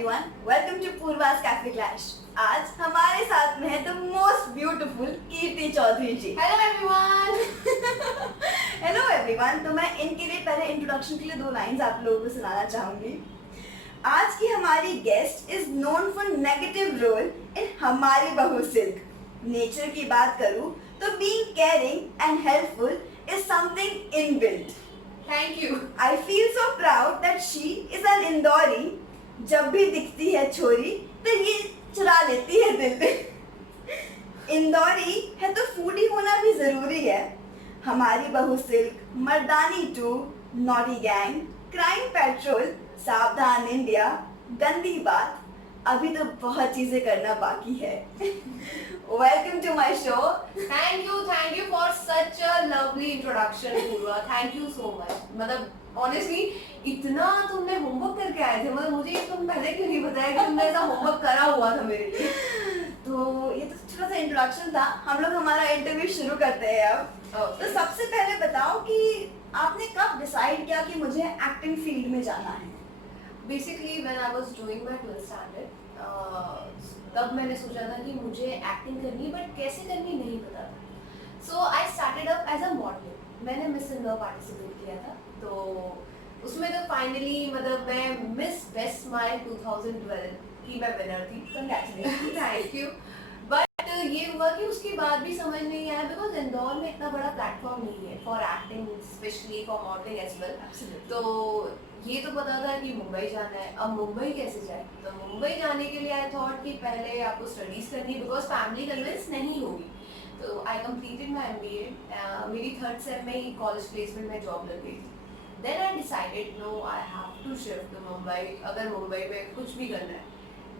everyone. Welcome to Purva's Cafe Clash. आज हमारे साथ में है the most beautiful Kirti Chaudhary ji. Hello everyone. Hello everyone. तो मैं इनके लिए पहले इंट्रोडक्शन के लिए 2 लाइंस आप लोगों को सुनाना चाहूँगी. आज की हमारी guest is known for negative role in Hamari Bahu silk. Nature की बात करूँ तो being caring and helpful is something inbuilt. Thank you. I feel so proud that she is an Indori. जब भी दिखती है छोरी तो ये चुरा लेती है दिल. इंदौरी है तो फूडी होना भी जरूरी है. Hamari Bahu Silk, Mardaani 2, naughty gang, crime patrol, Savdhaan India, Gandi Baat, अभी तो बहुत चीजें करना बाकी है. Welcome to my show. Thank you for such a lovely introduction, Purva. Thank you so much. मतलब honestly इतना तुमने होमवर्क करके आए थे, मतलब मुझे तुम पहले क्यों नहीं बताया कि तुमने ऐसा होमवर्क करा हुआ था मेरे लिए. तो ये तो छोटा सा इंट्रोडक्शन था. हम लोग हमारा इंटरव्यू शुरू करते हैं अब. तो सबसे पहले बताओ कि आपने कब डिसाइड किया कि मुझे एक्टिंग फील्ड में जाना है? Basically when I was doing my 12th standard, तब मैंने सोचा था कि मुझे एक्टिंग करनी है, बट कैसे करनी नहीं पता था. So I started up as a model. मैंने मिस इंदौर पार्टिसिपेट किया था, तो उसमें तो फाइनली मतलब मैं मिस बेस्ट स्माइल 2012 की मैं विनर थी. कंग्रेचुलेशन. Thank you. बट ये हुआ कि उसके बाद भी समझ नहीं आया, बिकॉज इंदौर में इतना बड़ा प्लेटफॉर्म नहीं है for acting, specially for modelling as well. तो ये तो पता था कि मुंबई जाना है. अब मुंबई कैसे जाए? तो मुंबई जाने के लिए आई थॉट कि पहले आपको स्टडीज करनी है, बिकॉज फैमिली कन्विंस नहीं होगी. तो आई कंप्लीटेड माई MBA. मेरी 3rd सेम में ही कॉलेज प्लेसमेंट में जॉब लग गई थी. Then I decided no I have to shift to Mumbai, अगर मुंबई में कुछ भी करना है.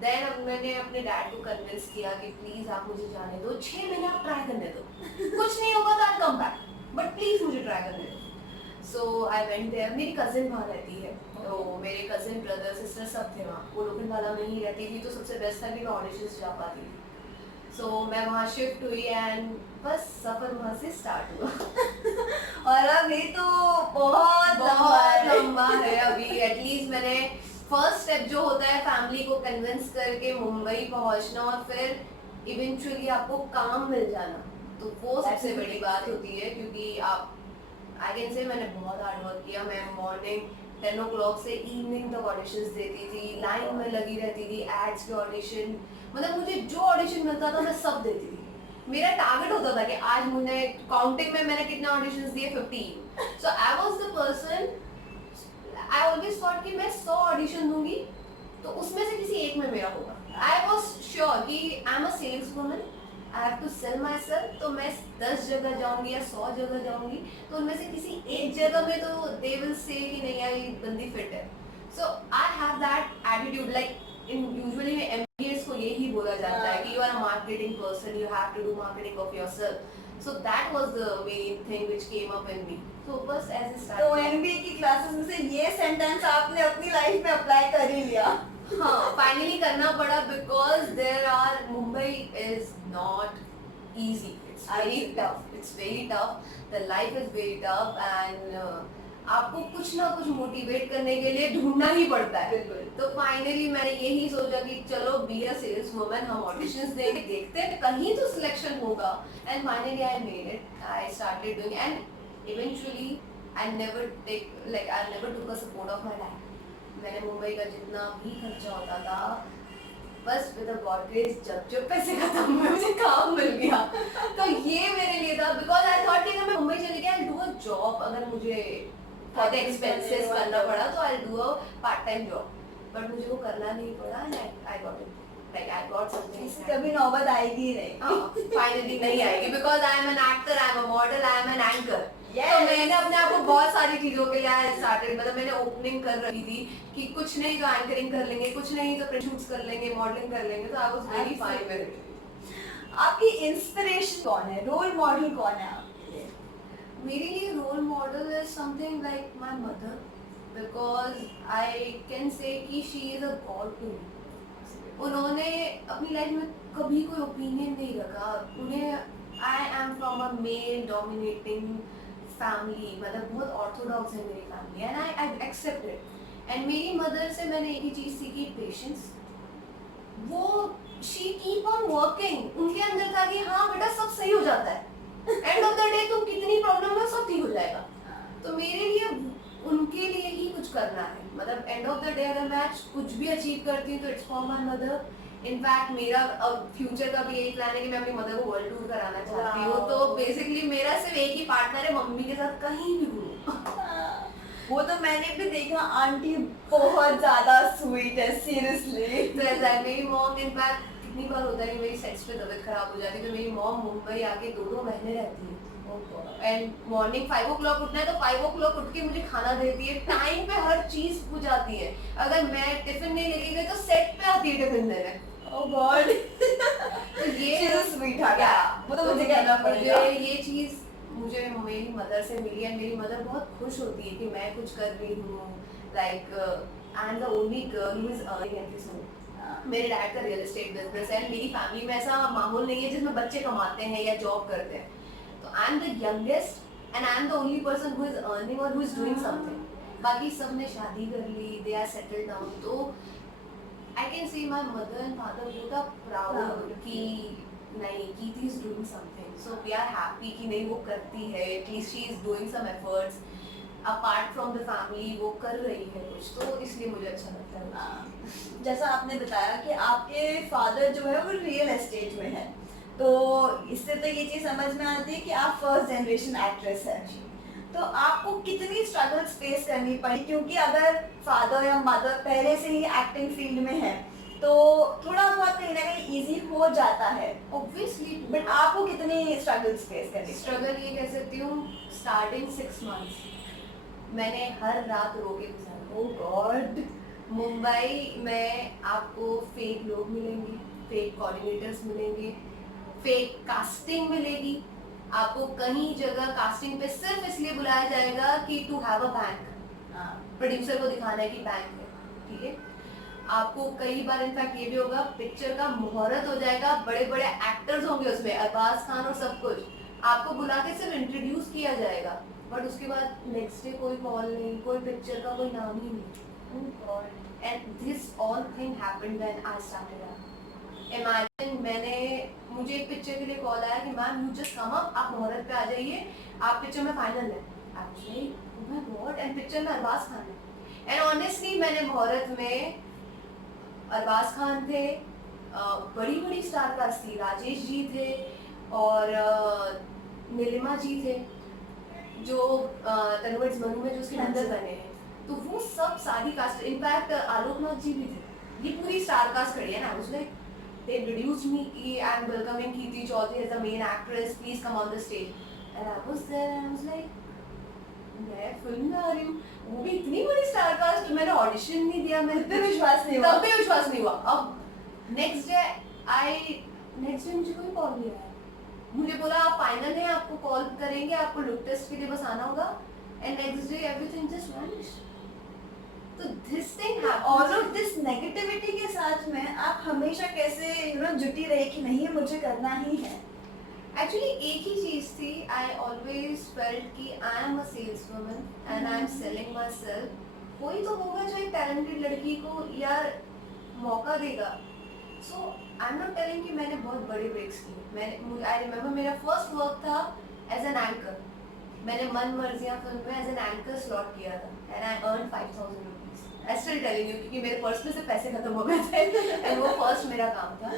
देन अब मैंने अपने डैड को कन्विंस किया कि प्लीज़ आप मुझे जाने दो, 6 महीने आप ट्राई करने दो, कुछ नहीं होगा तो आई कम बैक, बट प्लीज़ मुझे ट्राई करने दो. सो आई वेंट देयर. मेरी कज़िन वहाँ रहती है, तो मेरे कज़िन ब्रदर सिस्टर सब थे वहाँ. वो लोखंडवाला में ही रहती थी, तो सबसे बेस्ट था कि मैं ऑडिशंस जा पाती थी. सो मैं वहाँ शिफ्ट हुई एंड बस सफ़र वहाँ से स्टार्ट हुआ. और अभी तो बहुत लंबा है अभी. एटलीस्ट मैंने फर्स्ट स्टेप जो होता है फैमिली को कन्विंस करके मुंबई पहुंचना, और फिर इवेंचुअली आपको काम मिल जाना, तो वो सबसे बड़ी बात होती है. क्योंकि आप आई कैन से मैंने बहुत हार्ड वर्क किया. मैं मॉर्निंग 10 o'clock से इवनिंग तक ऑडिशंस देती थी, लाइन में लगी रहती थी, एड्स के ऑडिशन, मतलब मुझे जो ऑडिशन मिलता था मैं सब देती थी. मेरा टारगेट होता था कि आज मुझे काउंटिंग में मैंने कितने ऑडिशंस दिए, 15. So I was the person, I always thought कि मैं 100 ऑडिशन दूंगी तो उसमें से किसी एक में मेरा होगा. आई वाज श्योर कि I am a saleswoman, I have to sell myself. तो मैं 10 जगह जाऊंगी या 100 जगह जाऊंगी, तो उनमें से किसी एक जगह में तो दे विल से कि नहीं यार ये बंदी फिट है. So I have that attitude. Like in usually MBAs को यही बोला जाता है कि you are a marketing person, you have to do marketing of yourself. So that was the main thing which came up in me. So बस as it started. तो MBA की classes में से ये सेंटेंस आपने अपनी लाइफ में apply कर ही लिया. हाँ, फाइनली करना पड़ा, because there are, Mumbai is not easy. It's very tough. It's very tough. The life is very tough and आपको कुछ ना कुछ मोटिवेट करने के लिए ढूंढना ही पड़ता है. बिल्कुल. तो फाइनली मैंने यही सोचा कि चलो बी अ सेल्स वुमन, हम ऑडिशंस देंगे, देखते हैं कहीं तो सिलेक्शन होगा. And finally I made it. I started doing and eventually I never took a support of my dad. मैंने मुंबई का जितना भी खर्चा होता था, बस विद अ गॉड ग्रेस जब पैसे खत्म हुए मुझे काम मिल गया. तो ये मेरे लिए था, बिकॉज आई थॉट कि अगर मैं मुंबई चली गई आई डू अ जॉब, अगर मुझे फॉर द एक्सपेंसेस करना पड़ा तो I do a part time job. But मुझे वो करना नहीं पड़ा and I got it. Like I got something. कभी नौबत आएगी ही नहीं. हाँ, फाइनली नहीं आएगी, because I am an actor, I am a model, I am an anchor. Yes. तो मैंने अपने आप को बहुत सारी चीजों के लिए स्टार्टेड, मतलब मैंने ओपनिंग कर रखी थी कि कुछ नहीं तो एंकरिंग कर लेंगे, कुछ नहीं तो प्रिंट शूट्स कर लेंगे, मॉडलिंग कर लेंगे. तो I was very fine with it. आपकी इंस्पिरेशन कौन है? रोल मॉडल कौन है आपके लिए? मेरे लिए role model is something like my mother, because I can say कि she is a god to me. उन्होंने अपनी लाइफ में कभी कोई ओपिनियन नहीं रखा. उन्हें, I am from a male dominating family, मतलब बहुत ऑर्थोडॉक्स है मेरी फैमिली, and I accept it. And मेरी मदर से मैंने एक ही चीज सीखी, पेशेंस। वो शी कीप ऑन वर्किंग, उनके अंदर था कि हाँ बेटा सब सही हो जाता है, एंड ऑफ द डे तुम कितनी प्रॉब्लम है सब ठीक हो जाएगा। तो मेरे लिए उनके लिए ही कुछ करना है, मतलब एंड ऑफ द डे अगर मैं आज कुछ भी अचीव करती हूँ तो it's for my mother. In fact मेरा अब फ्यूचर का भी यही प्लान है कि मैं अपनी मदर को वर्ल्ड टूर कराना चाहती हूँ। तो बेसिकली मेरा सिर्फ एक ही पार्टनर है, मम्मी के साथ कहीं भी घूमो। वो तो मैंने भी देखा, आंटी बहुत ज्यादा स्वीट है सीरियसली। तो ऐसा है, मेरी मॉम इनफैक्ट कितनी बार होता है कि मेरी सेक्स पे तबीयत खराब हो जाती है तो मेरी मॉम मुंबई आके 2-2 महीने रहती है। एंड मॉर्निंग 5 o'clock उठना है तो 5 o'clock उठ के मुझे खाना देती है, टाइम पे हर चीज पूछ जाती है। अगर मैं टिफिन नहीं लेके गई तो सेट पे आती है टिफिन देने। ओह गॉड, तो ये स्वीट है क्या? वो तो मुझे कहना पड़ेगा। ये चीज मुझे मेरी मदर से मिली है। मेरी मदर बहुत खुश होती है कि मैं कुछ कर रही हूँ, like I am the only girl who is earning at this moment. मेरे डैड का रियल एस्टेट बिजनेस है, मेरी फैमिली में ऐसा माहौल नहीं है जिसमें बच्चे कमाते हैं या जॉब करते हैं। तो I am the youngest and I am the only person who is earning और हु इज डूइंग समथिंग। बाकी सब ने शादी कर ली, दे आर सेटल्ड डाउन। तो I can see my mother and father both are proud कि नहीं, Kirti is doing something, so we are happy कि नहीं वो करती है, at least she is doing some efforts apart from the family, वो कर रही है कुछ, तो इसलिए मुझे अच्छा लगता है। जैसा आपने बताया कि आपके फादर जो है वो रियल एस्टेट में है, तो इससे तो ये चीज़ समझ में आती है कि आप फर्स्ट जनरेशन एक्ट्रेस है। तो आपको कितनी स्ट्रगल्स फेस करनी पड़ी, क्योंकि अगर फादर या मदर पहले से ही एक्टिंग फील्ड में है तो थोड़ा बहुत कहीं ना कहीं इजी हो जाता है ऑब्वियसली, बट आपको कितनी स्ट्रगल्स फेस करनी? स्ट्रगल ये कह सकती हूँ, स्टार्टिंग 6 months मैंने हर रात रो के गुजारा। ओह गॉड, मुंबई में आपको फेक लोग मिलेंगे, फेक कोऑर्डिनेटर्स मिलेंगे, फेक कास्टिंग मिलेगी। आपको कहीं जगह कास्टिंग पे सिर्फ इसलिए बुलाया जाएगा कि to have a bank, producer को दिखाना है कि बैंक है, ठीक है। आपको कई बार इनफैक्ट ये भी होगा, पिक्चर का मुहूर्त हो जाएगा, बड़े बड़े एक्टर्स होंगे उसमें, अरबाज खान और सब कुछ, आपको बुला के सिर्फ इंट्रोड्यूस किया जाएगा, बट उसके बाद नेक्स्ट डे कोई कॉल नहीं, कोई पिक्चर का कोई नाम ही नहीं। And this all thing happened when I started out. Imagine मुझे एक पिक्चर के लिए कॉल आया कि ma'am you just come up, आप मुहूर्त पे आ जाइए, आप पिक्चर में फाइनल है। Actually oh my God, and picture में अरबाज खान है। एंड ऑनेस्टली मैंने मुहूर्त में अरबाज खान थे, बड़ी बड़ी स्टार कास्ट थी, राजेश जी थे और नीलिमा जी थे जो तनुवर्ड्स मनु में जो उसके नंदर बने हैं, तो वो सब सारी कास्ट, इनफैक्ट आलोकनाथ जी भी थे। ये पूरी स्टार कास्ट खड़ी है ना, उसने they introduced me कि I am welcoming Kirti Chaudhary as the main actress, please come on the stage, and I was there and I was like मैं फिल्म में आ रही हूँ, वो भी इतनी बड़ी स्टार कास्ट, मैंने ऑडिशन नहीं दिया, मैं तब भी विश्वास नहीं हुआ। तब भी विश्वास नहीं हुआ। अब नेक्स्ट डे मुझे कोई कॉल नहीं आया, मुझे बोला आप फाइनल है, आपको कॉल करेंगे, आपको लुक टेस्ट के लिए बस आना होगा, and next day everything just vanished. तो this thing all of this negativity के साथ में आप हमेशा कैसे जुटी रहे कि नहीं मुझे करना ही है? एक्चुअली एक ही चीज थी, आई ऑलवेज फेल्ट कि I am a saleswoman and I am selling myself. कोई तो होगा जो एक टैलेंटेड लड़की को यार मौका देगा। सो आई एम नॉट टेलिंग कि मैंने बहुत बड़े ब्रेक्स किए। आई रिमेम्बर मेरा फर्स्ट वर्क था एज एन एंकर, मैंने मन मर्जियां फिल्म में एज एन एंकर स्लॉट किया था and I earn 5,000 rupees. I still telling you क्योंकि मेरे पर्स में से पैसे खत्म हो गए थे एंड वो फर्स्ट मेरा काम था।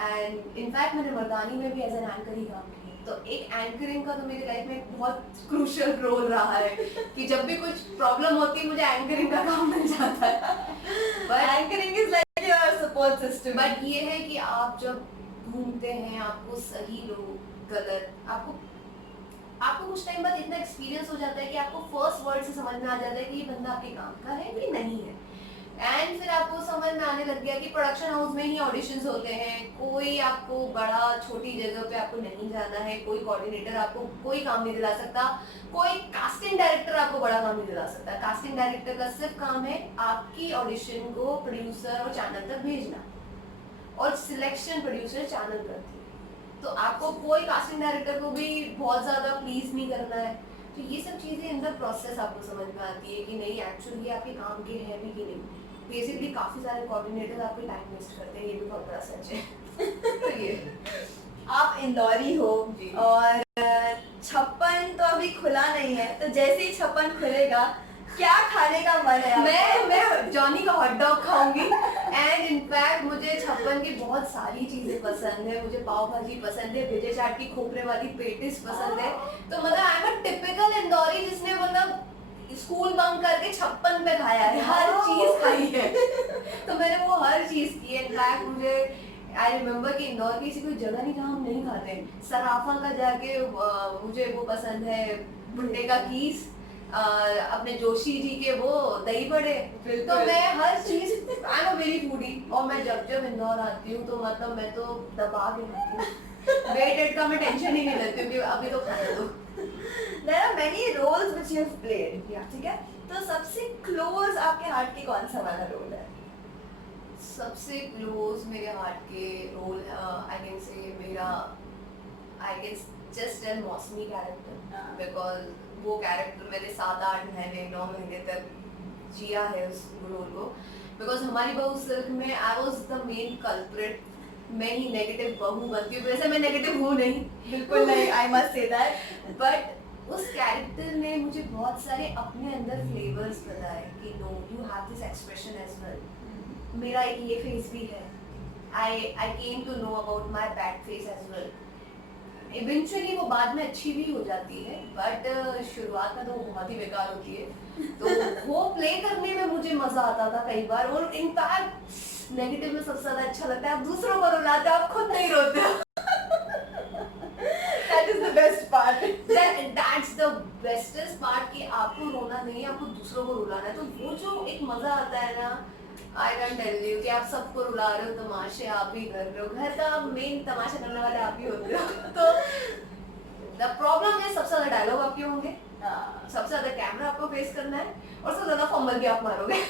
एंड इनफैक्ट मैंने मर्दानी में भी एज एन एंकर ही काम किया। तो एक एंकरिंग का तो मेरी लाइफ में एक बहुत क्रूशियल रोल रहा है कि जब भी कुछ प्रॉब्लम होती है मुझे एंकरिंग का काम मिल जाता है। But anchoring is like your support system. But ये है कि आप जब घूमते हैं, आपको सही लोग गलत, आपको कुछ टाइम बाद इतना एक्सपीरियंस हो जाता है कि आपको फर्स्ट वर्ड से समझ में आ जाता है कि ये बंदा आपके काम का है कि नहीं है। एंड फिर आपको समझ में आने लग गया कि प्रोडक्शन हाउस में ही ऑडिशंस होते हैं, कोई आपको बड़ा छोटी जगह पे आपको नहीं जाना है, कोई कोऑर्डिनेटर आपको कोई काम नहीं दिला सकता, कोई कास्टिंग डायरेक्टर आपको बड़ा काम नहीं दिला सकता। कास्टिंग डायरेक्टर का सिर्फ काम है आपकी ऑडिशन को प्रोड्यूसर और चैनल तक भेजना, और सिलेक्शन प्रोड्यूसर चैनल करती है। तो आपको कोई कास्टिंग डायरेक्टर को भी बहुत ज्यादा प्लीज नहीं करना है। तो ये सब चीजें इन द प्रोसेस आपको समझ में आती है कि नहीं एक्चुअली आपके काम के हैं भी कि नहीं. बेसिकली काफी सारे कोऑर्डिनेटर्स आपके टाइम वेस्ट करते हैं, ये भी बहुत बड़ा सच है. तो ये आप इंदौरी हो जी. और छप्पन तो अभी खुला नहीं है, तो जैसे ही छप्पन खुलेगा क्या खाने का मन है आपको? मैं जॉनी का हॉट डॉग खाऊंगी. एंड इनफैक्ट मुझे छप्पन की बहुत सारी चीजें पसंद है. मुझे पाव भाजी पसंद है, भेजे चाट की खोपरे वाली पेटिस पसंद है. तो मतलब आई एम अ टिपिकल इंदौरी जिसने मतलब स्कूल बंक करके छप्पन में खाया है, हर चीज खाई है. तो मैंने वो हर चीज की है. इनफैक्ट मुझे आई रिमेम्बर कि इंदौर की ऐसी कोई जगह नहीं जहाँ हम नहीं खाते. सराफा का जाके मुझे वो पसंद है, भुट्टे का कीस, अपने जोशी जी के वो दही बड़े. तो मैं हर चीज आई एम अ वेरी फूडी. और मैं जब जब इंदौर आती हूँ तो मतलब मैं तो दबा के खाती हूँ. वेट का मैं टेंशन ही नहीं लेती हूँ कि अभी तो खाने दो. There are many roles which you have played. Yeah. ठीक है, तो सबसे क्लोज आपके हार्ट की कौन सा वाला रोल है? सबसे क्लोज मेरे हार्ट के रोल आई कैन से मेरा आई कैन जस्ट टेल मौसमी कैरेक्टर. हाँ. बिकॉज वो कैरेक्टर मैंने 7-8 महीने 9 महीने तक जिया है उस रोल को. बिकॉज हमारी बहू सिल्क में I was the main culprit. मैं ही नेगेटिव बहू बनती हूँ. वैसे मैं नेगेटिव हूँ नहीं, बिल्कुल नहीं, I must say that. But उस कैरेक्टर ने मुझे बहुत सारे अपने अंदर फ्लेवर्स बताए कि no you have this expression as well. मेरा एक ये फेस भी है. I came to know about my bad face as well. Eventually वो बाद में अच्छी भी हो जाती है, बट शुरुआत में तो वो बहुत ही बेकार होती है. तो वो प्ले करने में मुझे मजा आता था कई बार. और इनफैक्ट नेगेटिव में सबसे ज्यादा अच्छा लगता है आप दूसरों को रुलाते हो, आप खुद नहीं रोते हो. That is the best part. That's the bestest part कि आपको रोना नहीं है, आपको दूसरों को रुलाना है. तो वो जो एक मजा आता है ना, आई कैन टेल यू कि आप सबको रुला रहे हो, तमाशे आप ही कर रहे हो. घर का मेन तमाशा करने वाले आप ही होते हो. तो द प्रॉब्लम है सबसे ज्यादा डायलॉग आपके होंगे, सबसे ज्यादा कैमरा आपको फेस करना है, और सबसे ज्यादा फंबल भी आप मारोगे.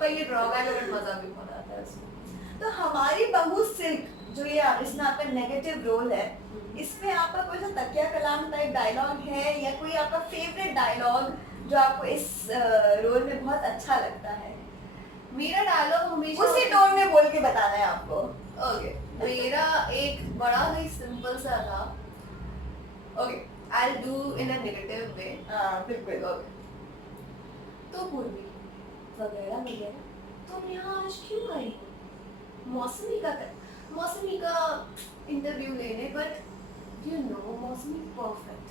पर ये ड्रॉबैक है, बट मजा भी बहुत आता है उसमें. तो हमारी बहू सिल्क जो ये इसमें आपका नेगेटिव रोल है, इसमें आपका कोई सा तकिया कलाम टाइप डायलॉग है या कोई आपका फेवरेट डायलॉग जो आपको इस रोल में बहुत अच्छा लगता है? मेरा डायलॉग हमेशा उसी टोन में बोल के बताना है आपको. ओके. मेरा एक बड़ा ही सिंपल सा था. Okay, I will do in a negative way. बिल्कुल. ओके. तो पूर्वी वगैरह वगैरह तुम यहाँ आज क्यों आई हो? मौसमी का इंटरव्यू लेने. बट यू नो मौसमी परफेक्ट.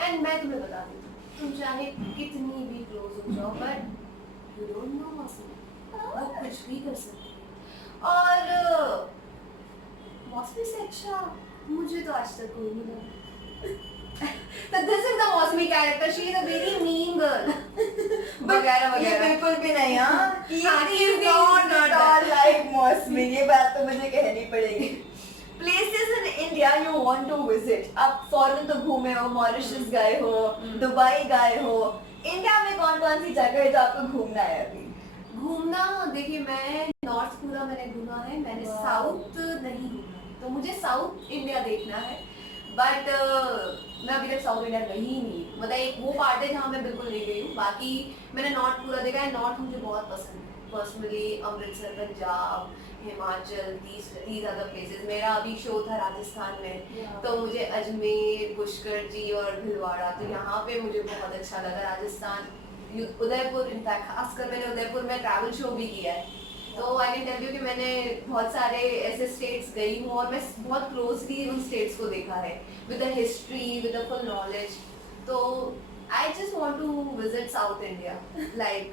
एंड मैं तुम्हें बता देती हूँ, तुम चाहे कितनी भी क्लोज हो जाओ, बट यू डोंट नो मौसमी, वो कुछ भी कर सकती है. और मौसमी से अच्छा मुझे तो आज तक कोई नहीं लगा. So this is the मौसमी character. She is a very mean girl. वगैरह ये वगैरह. बिल्कुल भी नहीं. हाँ, हाँ, He is not not all like मौसमी. ये बात तो मुझे कहनी पड़ेगी. Places in India you want to visit. आप फॉरेन तो घूमे हो, मॉरिशस गए हो, दुबई गए हो. इंडिया में कौन कौन सी जगह है जो आपको घूमना है अभी? घूमना, देखिए मैं नॉर्थ पूरा मैंने घूमा है, मैंने Wow. साउथ नहीं घूमा है. तो मुझे साउथ इंडिया देखना है. बट मैं अभी तक साउथ इंडिया गई ही नहीं. मतलब एक वो पार्ट है जहाँ मैं बिल्कुल नहीं गई हूँ. बाकी मैंने नॉर्थ पूरा देखा है. नॉर्थ मुझे बहुत पसंद है personally. Amritsar, Punjab, Himachal, these are the places. मेरा अभी शो था राजस्थान में. Yeah. तो मुझे अजमेर, पुष्कर जी और भिलवाड़ा, तो यहाँ पे मुझे बहुत अच्छा लगा. राजस्थान, उदयपुर, इनफैक्ट खासकर मैंने उदयपुर में ट्रैवल शो भी किया है. तो आई कैन टेल यू कि मैंने बहुत सारे ऐसे स्टेट्स गई हूँ और मैं बहुत क्लोजली उन स्टेट्स को देखा है with the history, with the full knowledge. तो I just want to visit South India, like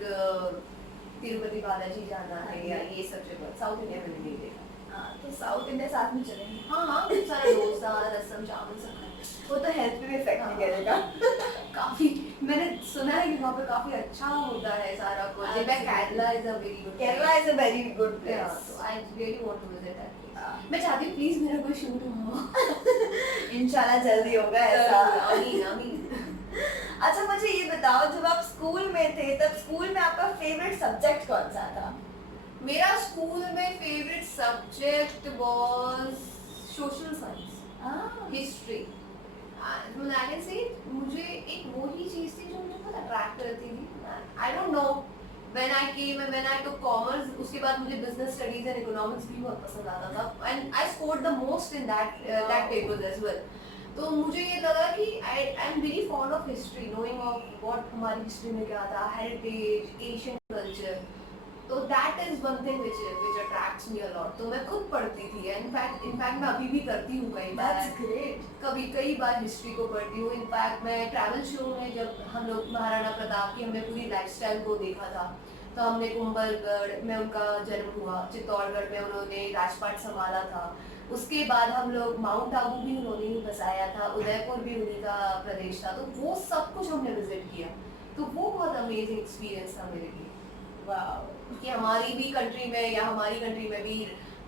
Tirupati Balaji जाना है या ये सब जगह. साउथ इंडिया मैंने नहीं देखा. तो साउथ इंडिया साथ में चलेंगे. हाँ, खूब सारा डोसा, रसम, चावल सब खाए. वो तो हेल्थ पे भी इफेक्ट नहीं करेगा. काफी मैंने सुना है कि वहाँ पे काफी अच्छा होता है सारा कुछ. Kerala is a very good. Kerala is a very good Yeah, place. so I really want to visit that place. मैं चाहती हूँ प्लीज मेरा कोई शूट हो. इंशाल्लाह जल्दी होगा ऐसा. आमीन आमीन. अच्छा, मुझे ये बताओ, जब आप स्कूल में थे तब स्कूल में आपका फेवरेट सब्जेक्ट कौन सा था? मेरा स्कूल में favourite subject was social science, history. Beautiful I can से मुझे एक वो ही चीज थी जो मुझे बहुत अट्रैक्ट करती थी I don't know when I came when I took commerce उसके बाद मुझे बिजनेस स्टडीज एंड इकोनॉमिक्स भी बहुत पसंद आता था and I scored the most in that papers as well तो मुझे ये लगा कि I am very fond of history knowing of what हमारी हिस्ट्री में क्या था हेरिटेज एशियन कल्चर तो that is one thing which attracts me a lot तो मैं खुद पढ़ती थी इनफैक्ट मैं अभी भी करती हूँ कई बार कई बार हिस्ट्री को पढ़ती हूँ इनफैक्ट मैं ट्रैवल शो में जब हम लोग महाराणा प्रताप की हमने पूरी लाइफस्टाइल को देखा था तो हमने कुंभलगढ़ में उनका जन्म हुआ चित्तौड़गढ़ में उन्होंने राजपाट संभाला था उसके बाद हम लोग माउंट आबू भी उन्होंने ही बसाया था उदयपुर भी उन्हीं का प्रदेश था तो वो सब कुछ हमने विजिट किया तो वो बहुत अमेजिंग एक्सपीरियंस था मेरे लिए कि हमारी भी कंट्री में या हमारी कंट्री में भी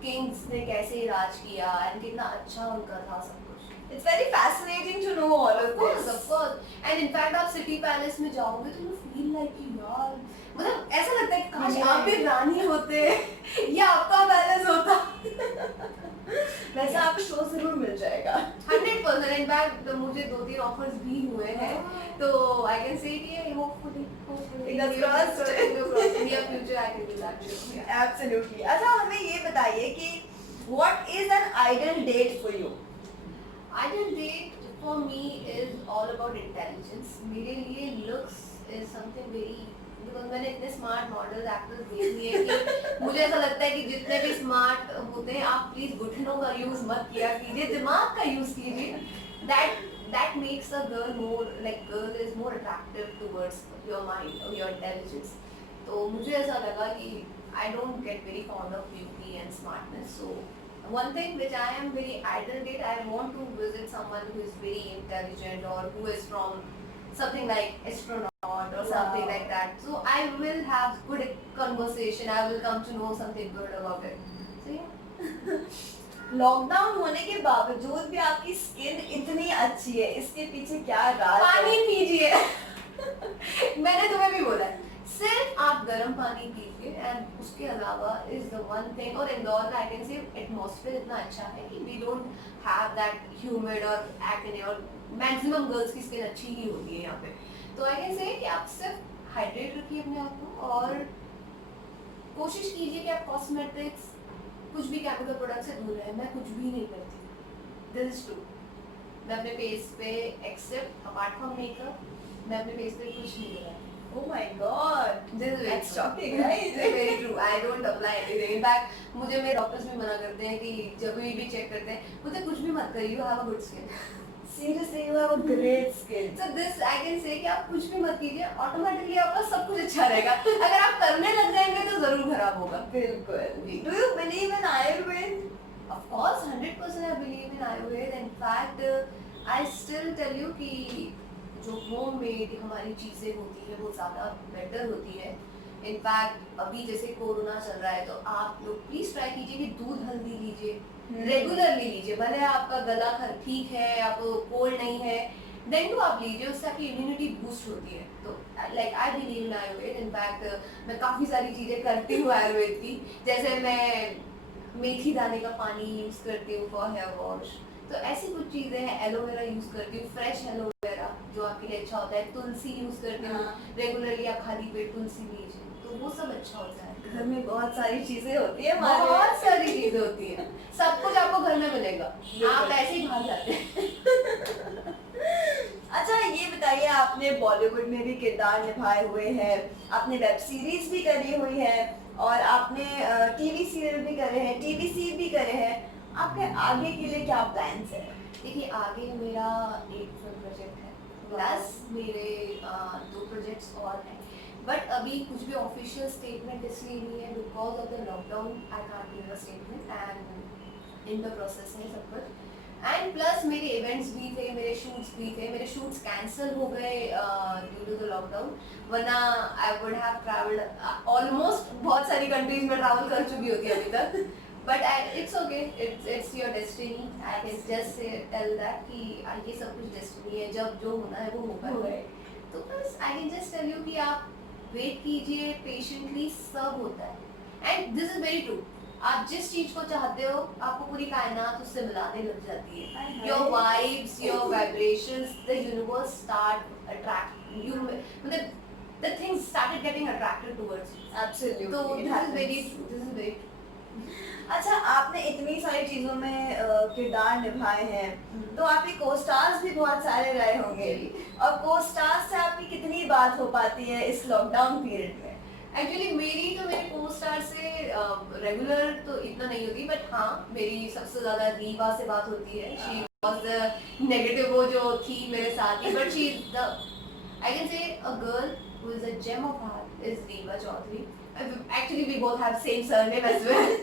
किंग्स ने कैसे राज किया एंड कितना अच्छा उनका था सब कुछ It's very fascinating to know all of this. Of course. And in fact आप सिटी पैलेस में जाओगे तो you feel like कि यार मतलब ऐसा लगता है कि काश आप भी रानी होते या आपका पैलेस होता वैसा आपको शो जरूर मिल जाएगा 100% इनफैक्ट मुझे 2-3 ऑफर्स भी हुए हैं तो आई कैन से कि hopefully Fingers crossed. near future I can do that too. Yeah. Absolutely. अच्छा हमें ये बताइए कि what is an ideal date for you? Ideal date for me is all about intelligence. मेरे लिए looks is something very because मैंने इतने smart models actors देख लिए कि मुझे ऐसा लगता है कि जितने भी स्मार्ट होते हैं आप प्लीज घुटनों का यूज मत किया कीजिए दिमाग का यूज कीजिए that makes a girl more like girl is more attractive towards your mind or your intelligence तो मुझे ऐसा लगा कि I don't get very fond of beauty and smartness so one thing which I am very ideal date I want to visit someone who is very intelligent or who is from something like astronaut or something like that so I will have good conversation I will come to know something good about it so yeah lockdown होने के बावजूद भी आपकी skin इतनी अच्छी है इसके पीछे क्या राज पानी है? पीजिए मैंने तुम्हें भी बोला है सिर्फ आप गर्म पानी पीजिए एंड उसके अलावा इज द वन थिंग और इंदौर का आई कैन से एटमॉस्फेयर इतना अच्छा है कि we don't have that humid और एक्ने और मैक्सिमम गर्ल्स की स्किन अच्छी ही होती है यहाँ पे तो आई कैन से कि आप सिर्फ हाइड्रेट रखिए अपने आप को और कोशिश कीजिए कि आप कॉस्मेटिक्स कुछ भी केमिकल प्रोडक्ट से दूर रहे मैं कुछ भी नहीं करती दिस इज ट्रू मैं अपने फेस पे एक्सेप्ट अपार्ट फ्रॉम मेकअप मैं अपने फेस पे कुछ नहीं लगाती Oh my God, This is very that's true. shocking, right? This is very true. I don't apply anything. In fact, मुझे मेरे डॉक्टर्स भी मना करते हैं कि जब भी चेक करते हैं मुझे कुछ भी मत करिए you have a good skin. Seriously, you have a great skin. So this I can say कि आप कुछ भी मत कीजिए ऑटोमेटिकली आपका सब कुछ अच्छा रहेगा अगर आप करने लग जाएंगे तो जरूर खराब होगा बिल्कुल. जी. Do you believe in Ayurveda? Of course 100% I believe in Ayurveda. In fact I still tell you कि जो होम मेड हमारी चीज़ें होती है वो ज़्यादा बेटर होती है इनफैक्ट अभी जैसे कोरोना चल रहा है तो आप लोग प्लीज़ ट्राई कीजिए कि दूध हल्दी लीजिए रेगुलरली लीजिए भले आपका गला ठीक है आपको कोल्ड नहीं है देन तो आप लीजिए उससे आपकी इम्यूनिटी बूस्ट होती है तो like I believe in Ayurveda in fact मैं काफ़ी सारी चीज़ें करती हूँ आयुर्वेद की जैसे मैं मेथी दाने का पानी यूज़ करती हूँ फॉर हेयर वॉश तो ऐसी कुछ चीज़ें हैं एलोवेरा यूज़ करती हूँ फ्रेश एलोवेरा जो आपके लिए अच्छा होता है तुलसी यूज़ करती हूँ रेगुलरली आप खाली पेट तुलसी लीजिए तो वो सब अच्छा होता है घर में बहुत सारी चीजें होती है बहुत सारी चीजें होती है सब कुछ आपको घर में मिलेगा आप ऐसे ही भाग जाते हैं अच्छा ये बताइए आपने बॉलीवुड में भी किरदार निभाए हुए हैं आपने वेब सीरीज भी करी हुई है और आपने टीवी सीरियल भी करे हैं टीवी भी करे हैं आपके आगे के लिए क्या प्लान्स है देखिए आगे मेरा एक फिल्म प्रोजेक्ट है प्लस मेरे 2 प्रोजेक्ट्स और हैं बट अभी कुछ भी ऑफिशियल स्टेटमेंट इसलिए नहीं है because of the lockdown I can't give a statement and in the process है सब कुछ एंड प्लस मेरे इवेंट्स भी थे मेरे शूट्स कैंसिल हो गए ड्यू टू द लॉकडाउन वरना I would have travelled almost बहुत सारी कंट्रीज में ट्रैवल कर चुकी होती है अभी तक but it's okay it's your destiny I can just tell that कि ये सब कुछ डेस्टिनी है जब जो होना है वो होगा तो बस I can just tell you कि आप वेट कीजिए पेशेंटली सब होता है and this is very true आप जिस चीज को चाहते हो आपको पूरी कायनात उससे मिलाने लग जाती है your vibes your vibrations, the universe start attract you. मतलब the things started getting attracted towards you. Absolutely. तो it this is happens. very true. This is very true. अच्छा, आपने इतनी सारी चीजों में किरदार निभाए हैं, तो आपके को-स्टार्स भी बहुत सारे रहे होंगे, और को-स्टार्स से आपकी कितनी बात हो पाती है इस लॉकडाउन पीरियड में? एक्चुअली मेरे को स्टार से रेगुलर तो इतना नहीं होती, बट हाँ मेरी सबसे ज्यादा रीवा से बात होती है. शी वाज द नेगेटिव वो जो थी मेरे साथ ही, but she is the, I can say a girl who is a gem of heart is Riva Chaudhary. Actually we both have same surname as well.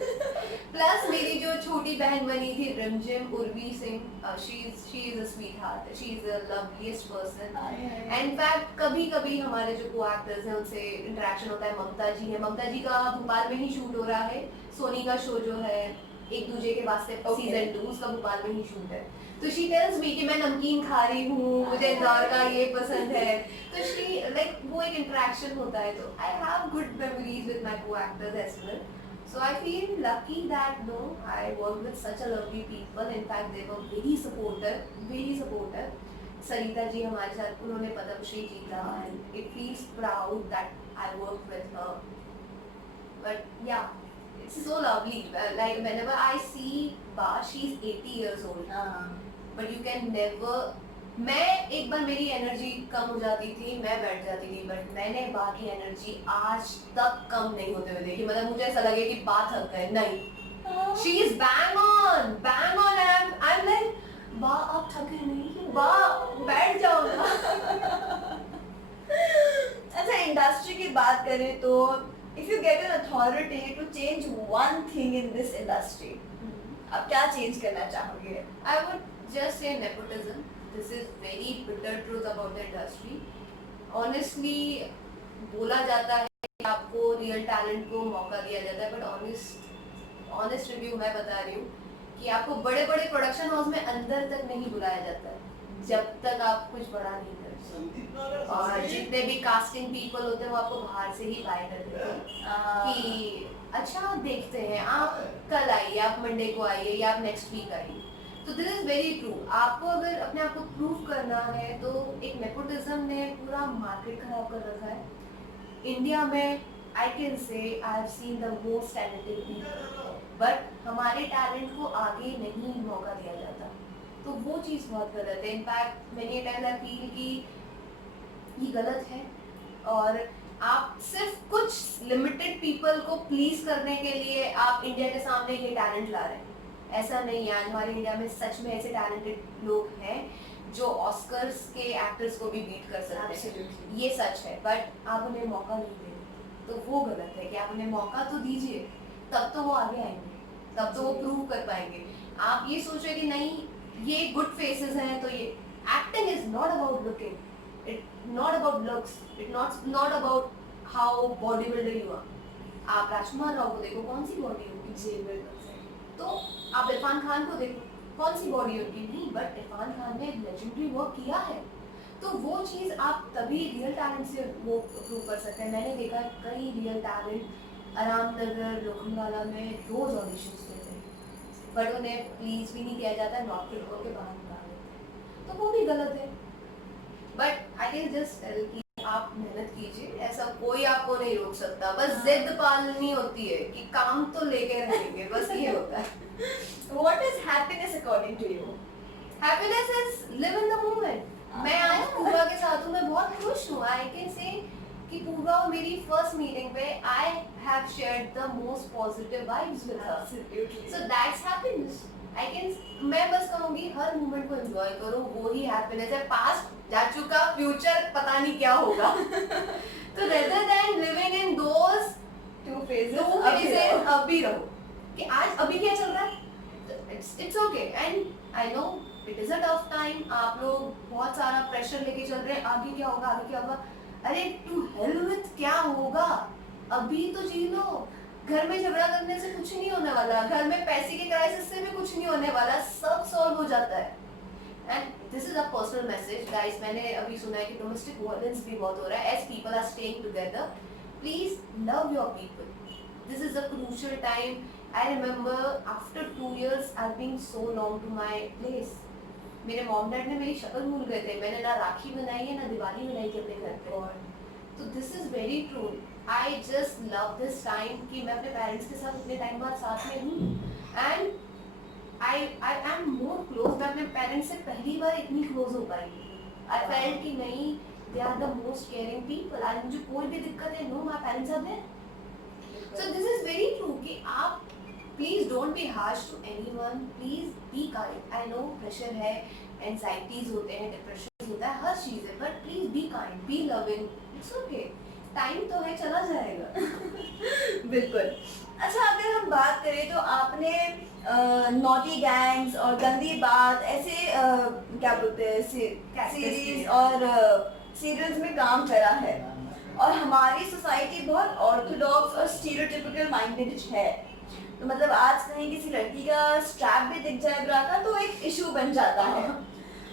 Plus मेरी जो छोटी बहन बनी थी Rimjhim Urvi Singh, she is a sweetheart, she is the loveliest person. And fact कभी कभी हमारे जो को एक्टर्स हैं उनसे इंटरेक्शन होता है. ममता जी है, ममता जी का भोपाल में ही शूट हो रहा है. सोनी का शो जो है एक दूजे के वास्ते सीजन 2 उसका भोपाल में ही शूट है. तो शी टेल्स मी कि मैं नमकीन खा रही हूँ, मुझे इंदौर का ये पसंद है. तो शी लाइक वो एक इंटरेक्शन होता है. तो I have good memories with my co actors as well. So I feel lucky that no, I work with such a lovely people. In fact, they were very supportive, very supportive. Sarita ji हमारे साथ उन्होंने पद्मश्री जीता, and it feels proud that I work with her. But yeah, it's so lovely. Like whenever I see Ba, she's 80 years old. But you can never. मैं एक बार मेरी energy कम हो जाती थी, मैं बैठ जाती थी, बट मैंने बा की एनर्जी आज तक कम नहीं होते हुए देखी. मतलब मुझे ऐसा लगे कि बा थक गए, नहीं, she is bang on. And I am like, बा आप थके नहीं, बा बैठ जाओ ना. अच्छा, इंडस्ट्री की बात करें तो if you get an authority to change one thing in this industry, आप क्या चेंज करना चाहोगे? I would just say nepotism. This is very bitter truth about the industry. Honestly, बोला जाता है कि आपको रियल टैलेंट को मौका दिया जाता है, बट ऑनेस्ट रिव्यू मैं बता रही हूँ कि आपको बड़े बड़े प्रोडक्शन हाउस में अंदर तक नहीं बुलाया जाता है जब तक आप कुछ बड़ा नहीं करते. और जितने भी कास्टिंग पीपल होते हैं वो आपको बाहर से ही बाय कर देते हैं कि अच्छा देखते हैं, आप कल आइए, आप मंडे को आइए, या आप नेक्स्ट वीक आइए. तो दिस इज वेरी ट्रू. आपको अगर अपने आप को प्रूव करना है तो एक नेपोटिज्म ने पूरा मार्केट खराब कर रखा है इंडिया में. आई कैन से I have seen the most talented people, but हमारे टैलेंट को आगे नहीं मौका दिया जाता. तो वो चीज़ बहुत गलत है. इनफैक्ट मैंने टाइम आई फील कि ये गलत है, और आप सिर्फ कुछ लिमिटेड पीपल को प्लीज करने के लिए आप इंडिया के सामने ये टैलेंट ला रहे हैं. ऐसा नहीं है. आज हमारे इंडिया में सच में ऐसे टैलेंटेड लोग हैं जो ऑस्कर्स के एक्टर्स को भी बीट कर सकते हैं. ये सच है, बट आप उन्हें मौका नहीं दे रहे. तो वो गलत है कि आप उन्हें मौका तो दीजिए, तब तो वो आगे आएंगे, तब तो वो प्रूव कर पाएंगे. आप ये सोच रहे कि नहीं ये गुड फेसेस हैं, तो ये acting is not about looking, it not about looks, it not about how body builder you are. आप राजकुमार राव को देखो, कौन सी बॉडी होगी, जी बिल्कुल. तो आप इरफान खान को देखो, कौन सी बॉडी होगी, नहीं, बट इरफान खान ने लेजेंडरी वर्क किया है. तो वो चीज़ आप तभी रियल टैलेंट से वो प्रूव कर सकते हैं. मैंने देखा कई रियल टैलेंट आराम नगर लोखंडवाला में रोज ऑडिशंस देते हैं, बट उन्हें प्लीज भी नहीं किया जाता है, नॉट फिट के बाहर निकाल देते हैं. तो वो भी गलत है. But I can just tell कि आप मेहनत कीजिए, ऐसा कोई आपको नहीं रोक सकता. बस जिद पालनी होती है कि काम तो लेके रहेंगे, बस ये होता है. What is happiness according to you? Happiness is live in the moment. मैं आज पूर्वा के साथ हूँ, मैं बहुत खुश हूँ. आई कैन से कि पूर्वा और मेरी फर्स्ट मीटिंग पे I have shared the most positive vibes with her. So that's happiness. I can, मैं बस कहूँगी हर मोमेंट को एंजॉय करो, वो ही हैप्पीनेस है. पास्ट जा चुका, फ्यूचर पता नहीं क्या होगा. तो rather than living in those Two phases. अभी रहो कि आज अभी क्या चल रहा है. It's okay. And I know it is a tough time. आप लोग बहुत सारा प्रेशर लेके चल रहे हैं, आगे क्या होगा, आगे क्या होगा. अरे टू हेल विद क्या होगा, अभी तो जी लो. घर में झगड़ा करने से कुछ नहीं होने वाला, घर में पैसे के क्राइसिस से भी कुछ नहीं होने वाला, सब सॉल्व हो जाता है. And this is a personal message guys. मैंने अभी सुना है कि डोमेस्टिक वायलेंस भी बहुत हो रहा है. As people are staying together, please love your people. This is a crucial time. I remember after 2 years I've been so long to my place. मेरे मॉम डैड ने मेरी शक्ल भूल गए थे, मैंने ना राखी बनाई है ना दिवाली बनाई थी अपने घर पे। तो this is very true. I just love this time कि मैं अपने पेरेंट्स के साथ इतने टाइम बाद साथ में हूँ, and I am more close. मैं अपने पेरेंट्स से पहली बार इतनी क्लोज हो पाई। आई फेल्ट कि नहीं, they are the most caring people. आज मुझे कोई भी दिक्कत है, no my parents are there. So this is very true कि आप please don't be harsh to anyone, please be kind. I know pressure है, एंजाइटीज होते हैं, डिप्रेशन होता है, हर चीज है, but please be kind, be loving. It's okay, time तो है, चला जाएगा। बिल्कुल। अच्छा, अगर हम बात करें तो आपने नॉटी गैंग्स और गंदी बात ऐसे क्या बोलते हैं सीरीज और सीरियल्स में काम करा है, और हमारी सोसाइटी बहुत ऑर्थोडॉक्स और स्टीरियोटिपिकल माइंडेड है। तो मतलब आज कहीं किसी लड़की का स्ट्रैप भी दिख जाए ब्रा का तो एक इशू बन जाता है।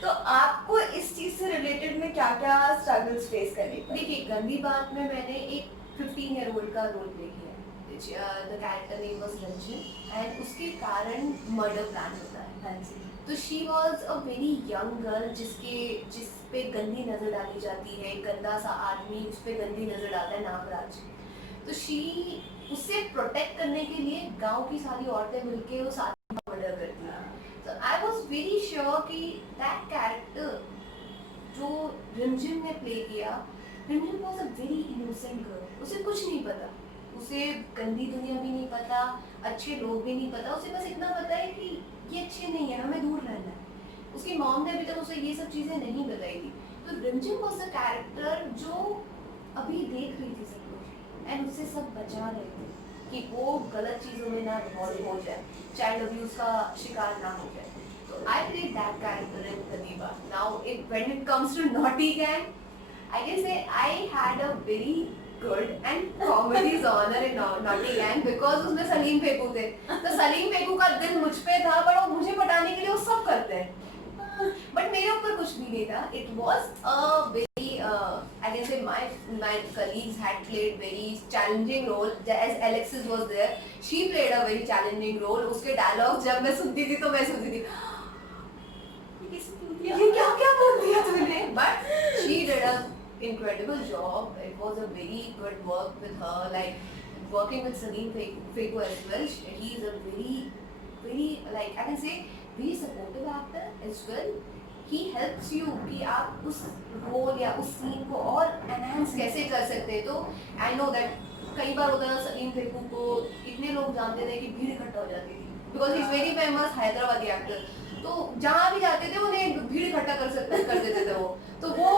तो आपको इस चीज से रिलेटेड में क्या क्या स्ट्रगल्स फेस करनी पड़ी? देखिए, गंदी बात में मैंने एक 15-year-old का रोल प्ले किया। The character name was Ranjan, and उसके कारण मर्डर प्लान होता है। हाँ जी। तो she was a very young girl जिस पे गंदी नज़र डाली जाती है, एक गंदा सा आदमी उस पे गंदी नज़र डालता है, नागराज। तो शी उससे प्रोटेक्ट करने के लिए गांव की सारी औरतें मिलके उस आदमी का मर्डर करती हैं। तो आई वॉज वेरी श्योर कि दैट कैरेक्टर जो रिमझिम ने प्ले किया, रिमझिम was a very innocent girl. उसे कुछ नहीं पता, उसे गंदी दुनिया भी नहीं पता, अच्छे लोग भी नहीं पता, उसे बस इतना पता है कि ये अच्छे नहीं है, हमें दूर रहना है। उसकी मॉम ने अभी तक उसे ये सब चीज़ें नहीं बताई थी। तो रिमझिम वॉज अ कैरेक्टर जो अभी देख रही थी सब कुछ, एंड उससे सब बचा रहे थे कि वो गलत चीज़ों में ना इन्वॉल्व हो जाए, चाइल्ड अब्यूज का शिकार ना हो जाए। तो I played that character in कदीबा। Now when it comes to naughty gang, I can say I had a very good and comedy genre in Naughty Gang because उसमें सलीम फेकू थे। तो सलीम फेकू का दिल मुझ पे था, पर वो मुझे पटाने के लिए वो सब करते हैं, बट मेरे ऊपर कुछ भी नहीं था। It was a very I can say my colleagues had played very challenging role. As Alexis was there, she played a very challenging role. उसके डायलॉग जब मैं सुनती थी तो मैं सुनती थी ये क्या क्या बोल दिया तूने, but she did a incredible job. It was a very good work with her, like working with Salim Fego as well. He is a very like I can say very supportive actor as well. He helps you कि आप उस role या उस scene को और enhance कैसे कर सकते हैं। तो I know that कई बार होता है सलीम फेकू को इतने लोग जानते थे कि भीड़ इकट्ठा हो जाती थी, because he is very famous Hyderabadi actor. तो जहाँ भी जाते थे उन्हें भीड़ इकट्ठा कर देते थे वो। तो वो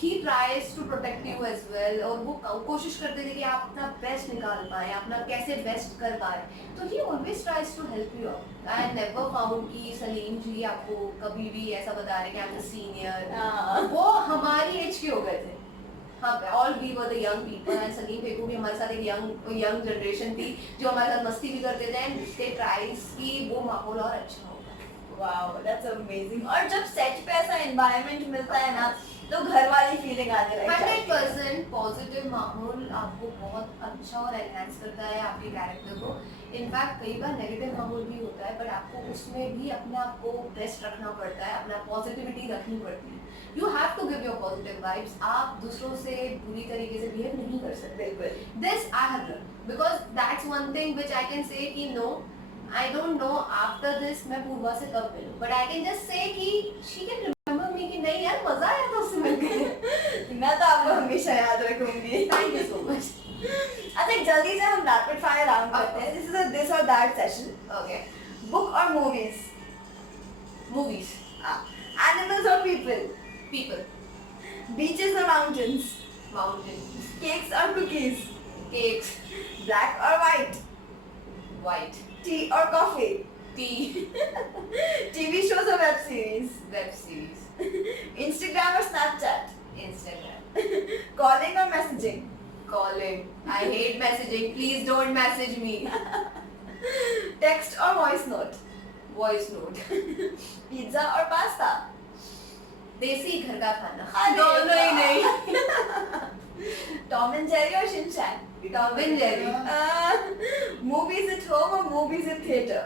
ही tries to protect you as well, और वो कोशिश करते थे कि आप अपना बेस्ट निकाल पाए, अपना कैसे बेस्ट कर पाए। तो he always tries to help you out. I never found कि सलीम जी आपको कभी भी ऐसा बता रहे कि आई एम द सीनियर। वो हमारी एज के हो गए थे। हाँ, all we were the young people, and Salim Feku भी हमारे साथ एक यंग जनरेशन थी जो हमारे साथ मस्ती भी करते थे, एंड दे ट्राइज कि वो माहौल और अच्छा हो। Wow, that's amazing. और जब सेट पे ऐसा एनवायरनमेंट मिलता है ना तो घर वाली फीलिंग आने लगती है। 100% पॉजिटिव माहौल आपको बहुत अच्छा और एनहांस करता है आपके कैरेक्टर को। इनफैक्ट कई बार नेगेटिव माहौल भी होता है, बट आपको उसमें भी अपने आप को बेस्ट रखना पड़ता है, अपना पॉजिटिविटी रखनी पड़ती है। You have to give your positive vibes. आप दूसरों से बुरी तरीके से बिहेव नहीं कर सकते। This I have learn, because that's one thing which I can say कि no, I don't know after this मैं पूर्वा से कब मिलूं, but I can just say कि she can remember me कि नहीं यार मजा आया था उससे मिलकर। मैं तो आपको हमेशा याद रखूंगी। Thank you so much. अच्छा, जल्दी से हम रैपिड फायर राउंड करते हैं। This is a this or that session. Okay. Book or movies? Movies. Animals or people? People. Beaches or mountains? Mountains. Cakes or cookies? Cakes. Black or white? White. Tea or coffee? Tea. TV shows or web series? Web series. Instagram or Snapchat? Instagram. Calling or messaging? Calling. I hate messaging. Please don't message me. Text or voice note? Voice note. Pizza or pasta? देसी घर का खाना। अरे दोनों ही नहीं। Tom and Jerry or Shin Chan? Tom and Jerry. Movies at home or movies at theater?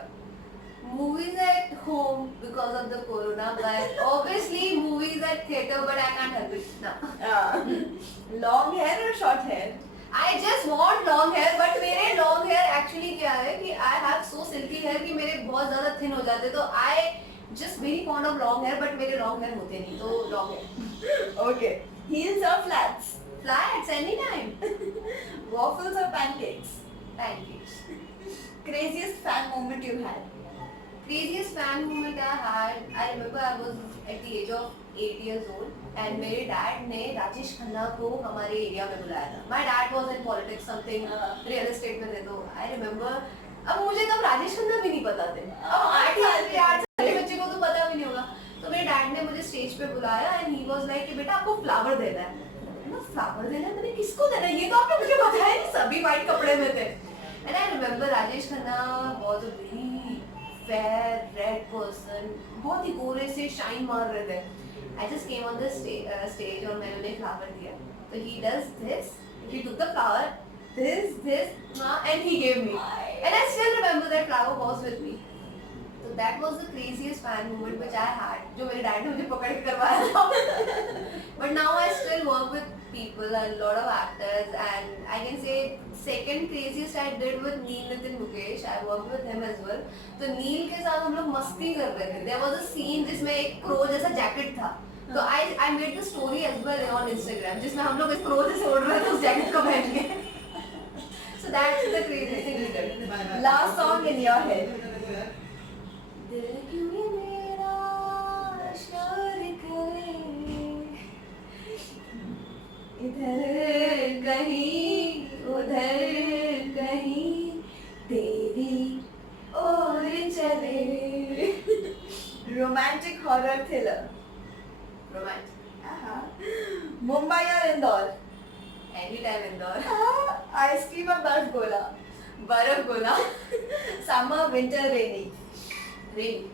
movies at home because of the corona, but obviously movies at theater, but I can't help it now. Long hair और short hair? I just want long hair, but मेरे long hair actually क्या है कि I have so silky hair कि मेरे बहुत ज़्यादा thin हो जाते, तो I just very fond of long hair, but मेरे long hair होते नहीं, तो long hair. Okay. Heels or flats? Flats anytime. Waffles or pancakes? Pancakes. Craziest fan moment you had? Craziest fan moment I had, I remember I was at the age of 8 years old and मेरे dad ने राजेश खन्ना को हमारे area में बुलाया था. My dad was in politics, something real estate में थे, तो I remember. अब मुझे तब राजेश खन्ना भी नहीं पता थे. अब 8 साल के बच्चे को तो पता भी नहीं होगा. तो मेरे डैड ने मुझे स्टेज पे बुलाया and he was like कि बेटा आपको फ्लावर देना है. फ्लावर देना है, मैंने किसको देना है, ये तो आपने मुझे बताया नहीं, सभी व्हाइट कपड़े में थे. And I remember Rajesh Khanna was a very fair red person, बहुत ही गोरे से शाइन मार रहे थे. I just came on the stage और मैंने उन्हें फ्लावर दिया. So he does this, he took the flower, this, and he gave me. And I still remember that flower was with me. So that was the craziest fan moment which I had, जो मेरे dad ने मुझे पकड़ के करवाया था. But now I still work with people and a lot of actors, and I can say second craziest I did with Neel Nitin Mukesh. I worked with him as well. तो नील के साथ हम लोग मस्ती कर रहे थे. There was a scene जिसमें एक क्रो जैसा जैकेट था. तो I made the story as well on Instagram जिसमें हम लोग इस क्रो जैसे उड़ रहे थे उस जैकेट को पहन के. So that's the craziest thing we did. Last song in your head? दिल क्यों ये मेरा शोर करे, इधर कहीं उधर कहीं तेरी ओर चले. Romantic horror thriller? Romantic. Mumbai or Indore? Anytime Indore. Ice cream or बर्फ गोला? बर्फ गोला. Summer, winter, rainy? Rain.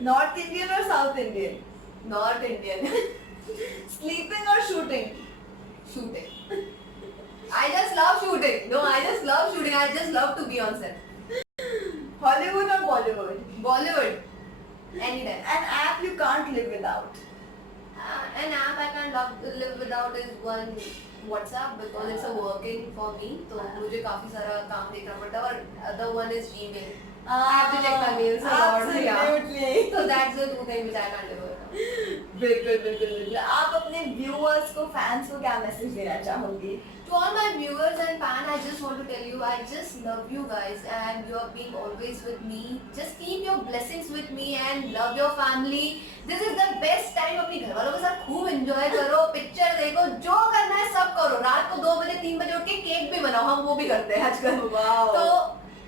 North Indian or South Indian? North Indian. Sleeping or shooting? Shooting. I just love shooting. No, I just love shooting. I just love to be on set. Hollywood or Bollywood? Bollywood. Anytime. An app you can't live without? An app I can't live without is one WhatsApp because it's a working for me. तो मुझे काफी सारा काम देखना पड़ता है और other one is Gmail. I have to check my mails a lot. Absolutely. So that's the two things which I can't live without. बिल्कुल बिल्कुल बिल्कुल. आप अपने viewers को, fans को क्या message देना चाहोगी? To all my viewers and fans, I just want to tell you, I just love you guys and you are being always with me. Just keep your blessings with me and love your family. This is the best time. अपने घर वालों के साथ खूब enjoy करो, picture देखो, जो करना है सब करो. रात को 2 बजे 3 बजे उठ के केक भी बनाओ, हम वो भी करते हैं आजकल. Wow. तो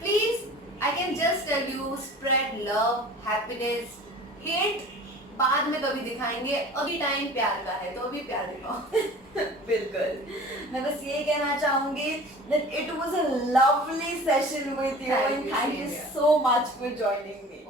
please, I can just tell you, spread love, happiness, hate. बाद में कभी दिखाएंगे, अभी टाइम प्यार का है तो अभी प्यार दिखाओ. बिल्कुल. मैं बस ये कहना चाहूंगी that it was a lovely session with you and thank you so much for joining me.